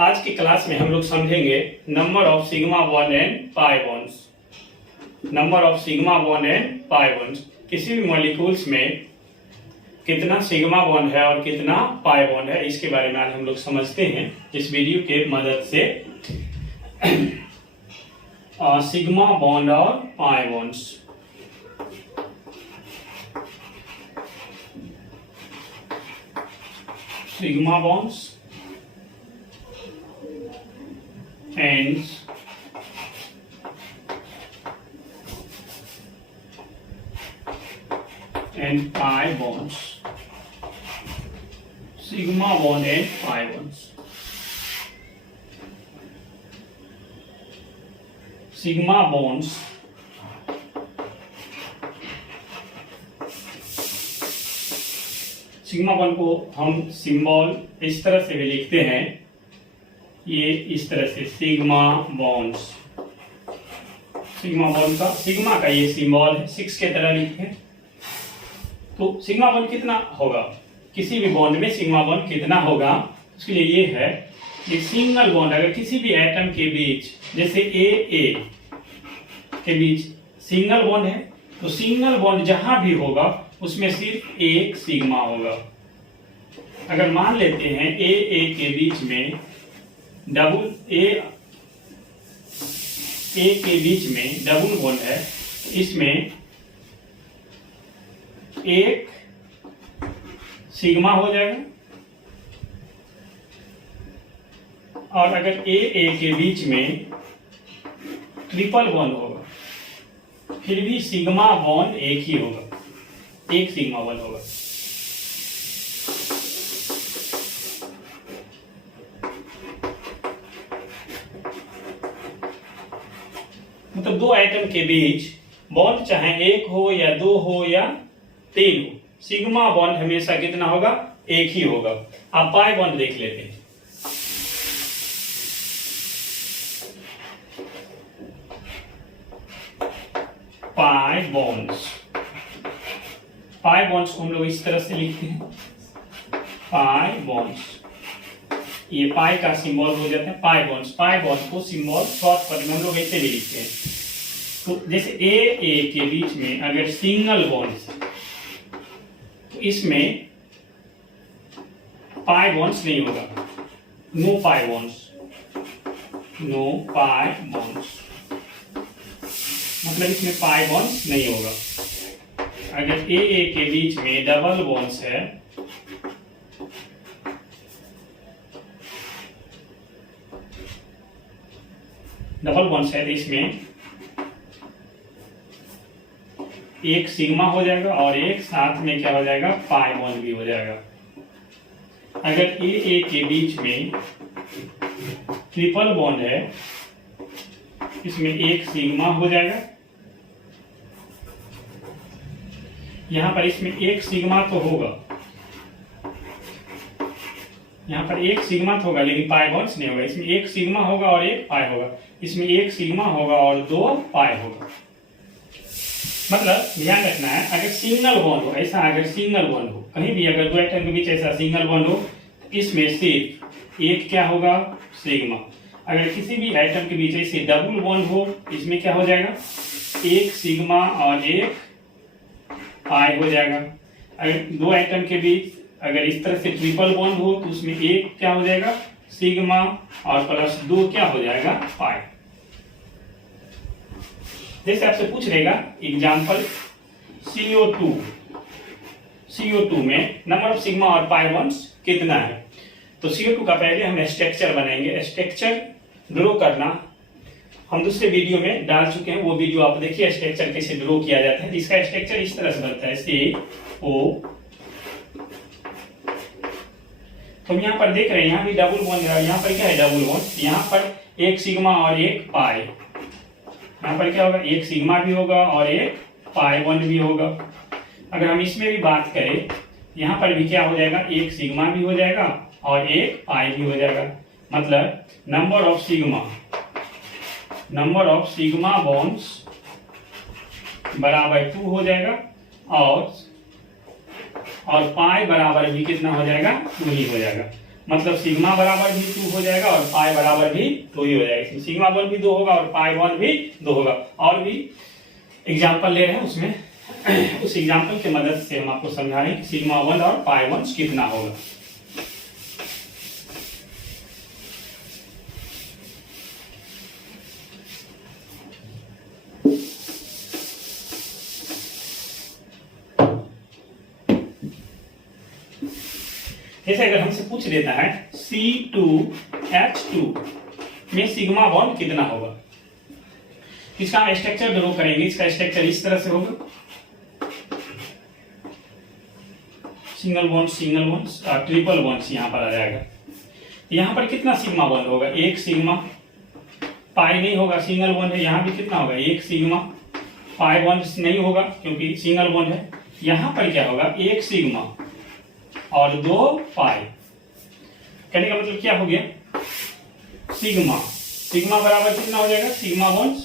आज की क्लास में हम लोग समझेंगे number of sigma bond and pi bonds. Number of sigma bond and pi bonds, किसी भी मॉलिक्यूल्स में कितना सिग्मा बॉन्ड है और कितना पाई बॉन्ड है, इसके बारे में आज हम लोग समझते हैं इस वीडियो के मदद से। सिग्मा बॉन्ड और pi bonds, sigma bonds and pi bonds, sigma bond and pi bonds, sigma bonds sigma bond को हम सिंबल इस तरह से भी लिखते हैं, ये इस तरह से सिग्मा बॉन्ड्स। सिग्मा बॉन्ड का सिग्मा का ये सिंबल है, 6 के तरह लिखते हैं। तो सिग्मा बॉन्ड कितना होगा, किसी भी बॉन्ड में सिग्मा बॉन्ड कितना होगा, उसके लिए ये है कि सिंगल बॉन्ड अगर किसी भी एटम के बीच, जैसे ए के बीच सिंगल बॉन्ड है, तो सिंगल बॉन्ड जहां भी होगा उसमें सिर्फ एक सिग्मा होगा। अगर मान लेते हैं ए के बीच में डबल ए के बीच में डबल बॉन्ड है, इसमें एक सिग्मा हो जाएगा। और अगर ए के बीच में ट्रिपल बॉन्ड होगा, फिर भी सिग्मा बॉन्ड एक ही होगा, एक सिग्मा बॉन्ड होगा। मतलब दो एटम के बीच बॉन्ड चाहे एक हो या दो हो या तीन हो, सिग्मा बॉन्ड हमेशा कितना होगा, एक ही होगा। आप पाई बॉन्ड देख लेते हैं। पाई बॉन्ड्स, पाई बॉन्ड्स को हम लोग इस तरह से लिखते हैं, पाई बॉन्ड्स। ये पाई का सिंबल हो जाता है पाई बॉन्ड्स। पाई बॉन्ड को सिंबल शॉर्ट फॉर्म में हम लोग ऐसे भी लिखते हैं। तो जैसे ए के बीच में अगर सिंगल बॉन्ड है, तो इसमें पाई बॉन्ड्स नहीं होगा, no pi bonds, no pi bonds, मतलब इसमें पाई बॉन्ड्स नहीं होगा। अगर ए के बीच में डबल बॉन्ड्स है, डबल बॉन्ड्स है, तो इसमें एक सिग्मा हो जाएगा और एक साथ में क्या हो जाएगा, पाई बॉन्ड भी हो जाएगा। अगर ए के बीच में ट्रिपल बॉन्ड है, इसमें एक सिग्मा हो जाएगा। यहां पर इसमें एक सिग्मा तो होगा, यहां पर एक सिग्मा तो होगा, लेकिन पाई बॉन्ड्स नहीं होगा। इसमें एक सिग्मा होगा और एक पाई होगा, इसमें एक सिग्मा होगा और दो पाई होगा। मतलब ध्यान रखना है, अगर सिंगल बॉन्ड हो, ऐसा अगर सिंगल बॉन्ड हो, कहीं भी अगर दो एटम के बीच ऐसा सिंगल बॉन्ड हो, तो इसमें सिर्फ एक क्या होगा, सिग्मा। अगर किसी भी एटम के बीच ऐसे डबल बॉन्ड हो, इसमें क्या हो जाएगा, एक सिग्मा और एक पाई हो जाएगा। अगर दो एटम के बीच अगर इस तरह से ट्रिपल बॉन्ड हो, तो उसमें एक क्या हो जाएगा, सिग्मा और प्लस दो क्या हो जाएगा, पाई। जैसे आपसे पूछ रहेगा एग्जांपल CO2 में नंबर ऑफ सिग्मा और पाई बॉन्ड्स कितना है। तो CO2 का पहले हम स्ट्रक्चर बनाएंगे। स्ट्रक्चर ड्रॉ करना हम दूसरे वीडियो में डाल चुके हैं, वो वीडियो आप देखिए, स्ट्रक्चर कैसे ड्रॉ किया जाता है। इसका स्ट्रक्चर इस तरह से बनता है, CO। तो हम यहाँ पर देख रहे हैं, यहाँ भी डबल बॉन्ड है, यहाँ पर क्या है, डबल बॉन्ड। यहाँ पर एक सिग्मा और एक पाई, यहाँ पर क्या होगा, एक सिग्मा भी होगा और एक पाई बॉन्ड भी होगा। अगर हम इसमें भी बात करें, यहाँ पर भी क्या हो जाएगा, एक सिग्मा भी हो जाएगा और एक पाई भी हो जाएगा। मतलब नंबर ऑफ सिग्मा बॉन्ड्स बराबर 2 हो जाएगा और पाई बराबर भी कितना हो जाएगा, 2 ही हो जाएगा। मतलब सिग्मा बराबर भी 2 हो जाएगा और पाई बराबर भी 2 ही हो जाएगा। इसमें सिग्मा 1 भी 2 होगा और पाई 1 भी 2 होगा। और भी एग्जाम्पल ले रहे हैं उसमें उस एग्जाम्पल की मदद से हम आपको समझा रहे हैं कि सिग्मा 1 और पाई 1 कितना होगा। जैसे अगर हमसे पूछ देता है C2H2 में सिग्मा बॉन्ड कितना होगा, इसका हम स्ट्रक्चर ड्रॉ करेंगे। इसका स्ट्रक्चर इस तरह से होगा, सिंगल बॉन्ड और ट्रिपल बॉन्ड यहाँ पर आ जाएगा। यहाँ पर कितना सिग्मा बॉन्ड होगा, एक सिग्मा, पाई नहीं होगा, सिंगल बॉन्ड है। यहाँ भी कितना होगा, एक सिग्मा, पाई बॉन्ड नहीं होगा क्योंकि सिंगल बॉन्ड है। यहाँ पर क्या होगा, एक सिग्मा और 2 पाई। कहने का मतलब क्या हो गया, सिग्मा बराबर कितना हो जाएगा, सिग्मा बॉन्ड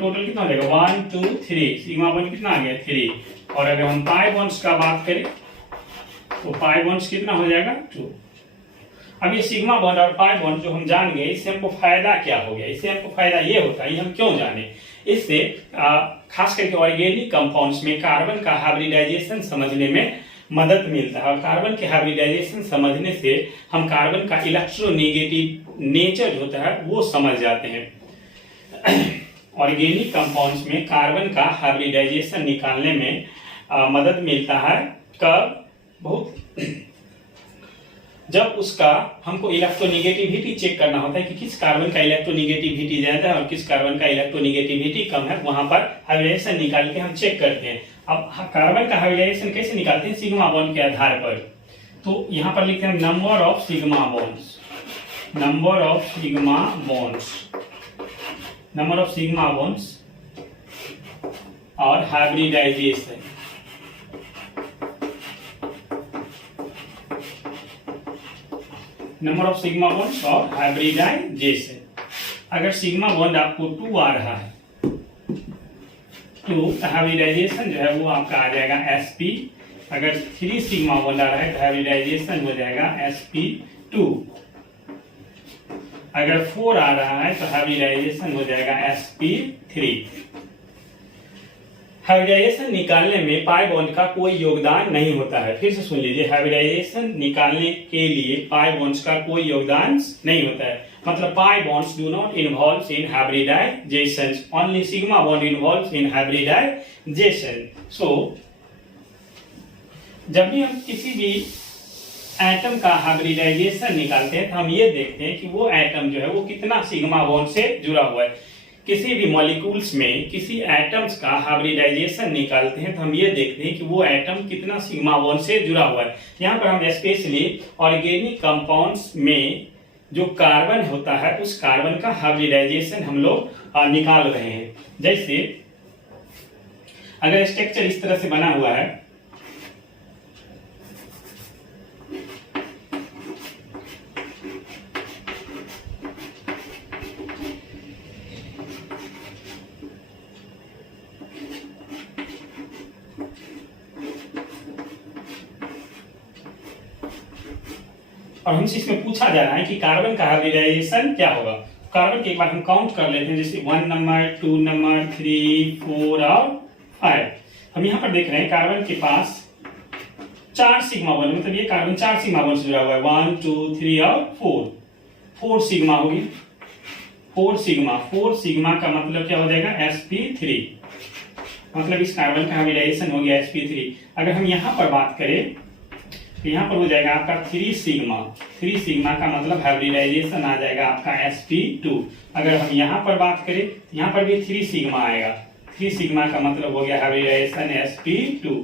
टोटल कितना हो जाएगा 1 2 3, सिग्मा बॉन्ड कितना आ गया 3। और अगर हम पाई बॉन्ड्स का बात करें तो पाई बॉन्ड्स कितना हो जाएगा 2। अब ये सिग्मा बॉन्ड और पाई बॉन्ड जो हम जान गए, इससे हमको फायदा क्या हो गया, इससे हमको फायदा ये होता है, ये हम क्यों जाने, इससे खास करके ऑर्गेनिक कंपाउंड्स में कार्बन का हाइब्रिडाइजेशन समझने में मदद मिलता है। और कार्बन के हाइब्रिडाइजेशन समझने से हम कार्बन का इलेक्ट्रोनेगेटिव नेचर होता है वो समझ जाते हैं। ऑर्गेनिक कंपाउंड्स में कार्बन का हाइब्रिडाइजेशन निकालने में मदद मिलता है कब, बहुत जब उसका हमको इलेक्ट्रोनेगेटिविटी चेक करना होता है कि किस कार्बन का इलेक्ट्रोनेगेटिविटी ज्यादा है और किस कार्बन का इलेक्ट्रोनेगेटिविटी कम है, वहां पर हाइब्रिडाइजेशन निकाल के हम चेक करते हैं। अब कार्बन का हाइब्रिडाइजेशन कैसे निकालते हैं, सिग्मा बॉन्ड के आधार पर। तो यहाँ पर लिखते हैं नंबर ऑफ सिग्मा बॉन्ड्स और hybridization. Number of sigma bonds और हाइब्रिडाइजेशन। अगर सिग्मा बॉन्ड आपको 2 आ रहा है तो हाइब्रिडाइजेशन जो है वो आपका आ जाएगा sp। अगर 3 सिग्मा बॉन्ड आ रहा है तो हाइब्रिडाइजेशन हो जाएगा sp2। अगर 4 आ रहा है तो हाइब्रिडाइजेशन हो जाएगा sp3। हाइब्रिडाइजेशन निकालने में पाई बॉन्ड का कोई योगदान नहीं होता है। फिर से सुन लीजिए, हाइब्रिडाइजेशन निकालने के लिए पाई बॉन्ड्स का कोई योगदान नहीं होता है। मतलब pi bonds do not involve in hybridization, only sigma bond involve in hybridization. So जब भी हम किसी भी एटम का हाइब्रिडाइजेशन निकालते हैं तो हम ये देखते हैं कि वो एटम जो है वो कितना सिग्मा बॉन्ड से जुड़ा हुआ है। किसी भी मॉलिक्यूल्स में किसी एटम्स का हाइब्रिडाइजेशन निकालते हैं तो हम ये देखते हैं कि वो एटम कितना सिग्मा बॉन्ड से जुड़ा हुआ है। यहाँ पर हम स्पेशली ऑर्गेनिक कंपाउंड्स में जो कार्बन होता है उस कार्बन का हाइब्रिडाइजेशन हम लोग निकाल रहे हैं। जैसे अगर स्ट्रक्चर इस तरह से बना हुआ है, और हमसे इसमें पूछा जा रहा है कि कार्बन का हाइब्रिडाइजेशन क्या होगा। कार्बन के एक बार हम काउंट कर लेते हैं, जैसे 1 नंबर, 2 नंबर, 3, 4 और 5। हम यहाँ पर देख रहे हैं कार्बन के पास 4 सिग्मा बॉन्ड, मतलब ये कार्बन 4 सिग्मा बॉन्ड से जुड़ा हुआ है, 1 2 3 और 4 सिग्मा होगी। 4 सिग्मा का मतलब क्या हो जाएगा sp3, मतलब इस कार्बन का हाइब्रिडाइजेशन हो गया sp3। अगर हम यहाँ पर बात करें तो यहाँ पर हो जाएगा आपका 3 सिग्मा का मतलब हाइब्रिडाइजेशन आ जाएगा आपका sp2। अगर हम यहाँ पर बात करें तो यहाँ पर भी 3 सिग्मा आएगा, 3 सिग्मा का मतलब हो गया हाइब्रिडाइजेशन sp2।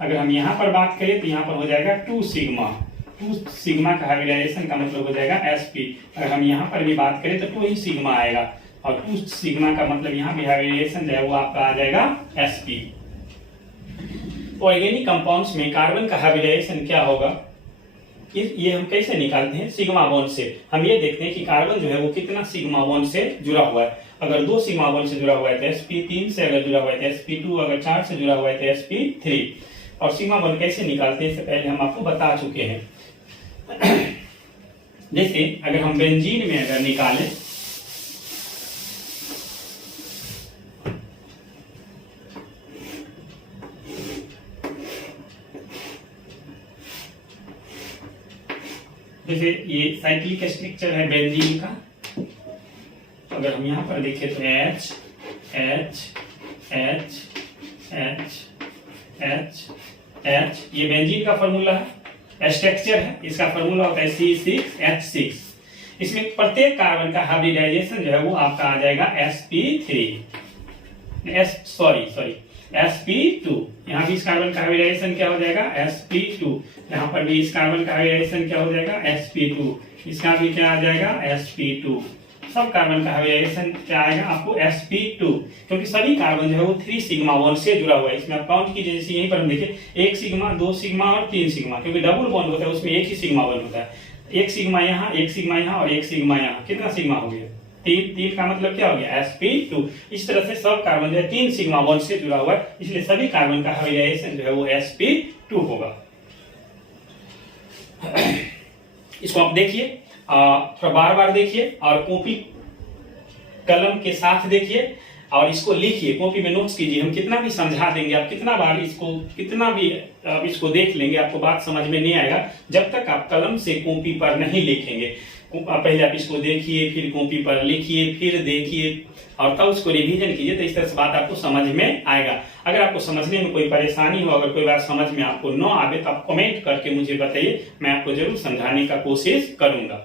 अगर हम यहाँ पर बात करें तो यहाँ पर हो जाएगा 2 सिग्मा का हाइब्रिडाइजेशन का मतलब हो जाएगा sp। अगर हम यहाँ पर भी बात करें तो 2 ही सिग्मा आएगा और 2 सिग्मा का मतलब यहाँ भी हाइब्रिडाइजेशन जो है वो आपका आ जाएगा sp। ऑर्गेनिक कंपाउंड्स में कार्बन का हाइब्रिडाइजेशन क्या होगा, ये हम कैसे निकालते हैं, सिग्मा बॉन्ड से। हम ये देखते हैं कि कार्बन जो है वो कितना सिग्मा बॉन्ड से जुड़ा हुआ है। अगर 2 सिग्मा बॉन्ड से जुड़ा हुआ है तो sp3 से अगर जुड़ा हुआ है तो sp2, अगर 4 से जुड़ा हुआ है तो sp3। और सिग्मा बॉन्ड कैसे निकालते हैं इससे पहले हम आपको बता चुके हैं। जैसे अगर हम बेंजीन में अगर निकालें, जैसे ये साइक्लिक स्ट्रक्चर है बेंजीन का, अगर हम यहाँ पर देखें तो H H H H H H, ये बेंजीन का फॉर्मूला है, स्ट्रक्चर है, इसका फॉर्मूला होता है C6H6। इसमें प्रत्येक कार्बन का हाइब्रिडाइजेशन जो है वो आपका आ जाएगा sp2। यहाँ भी इस कार्बन का हाइब्रिडाइजेशन क्या हो जाएगा sp2, यहाँ पर भी इस कार्बन का हाइब्रिडाइजेशन क्या हो जाएगा sp2, इसका भी क्या आ जाएगा sp2। सब कार्बन का हाइब्रिडाइजेशन क्या आएगा आपको sp2, क्योंकि सभी कार्बन जो है वो 3 सिग्मा बॉन्ड से जुड़ा हुआ है। इसमें आप काउंट कीजिए, जैसे यहीं पर हम देखिए 1 सिग्मा 2 सिग्मा और 3 सिग्मा, क्योंकि डबल बॉन्ड होता है उसमें एक ही सिग्मा बॉन्ड होता है। 1 सिग्मा यहाँ, 1 सिग्मा यहाँ और 1 सिग्मा यहाँ, कितना सिग्मा हो गया 3 का मतलब क्या हो गया sp2। इस तरह से सब कार्बन जो है 3 सिग्मा बॉन्ड से जुड़ा हुआ है, इसलिए सभी कार्बन का हाइब्रिडाइजेशन जो है वो sp2 होगा। इसको आप देखिए, थोड़ा बार बार देखिए और कॉपी कलम के साथ देखिए और इसको लिखिए, कॉपी में नोट्स कीजिए। हम कितना भी समझा देंगे, आप कितना बार इसको देख लेंगे, आपको बात समझ में नहीं आएगा जब तक आप कलम से कॉपी पर नहीं लिखेंगे। पहले आप इसको देखिए, फिर कॉपी पर लिखिए, फिर देखिए और तब उसको रिवीजन कीजिए, तो इस तरह से बात आपको समझ में आएगा। अगर आपको समझने में कोई परेशानी हो, अगर कोई बात समझ में आपको न आवे तो आप कमेंट करके मुझे बताइए, मैं आपको जरूर समझाने का कोशिश करूंगा।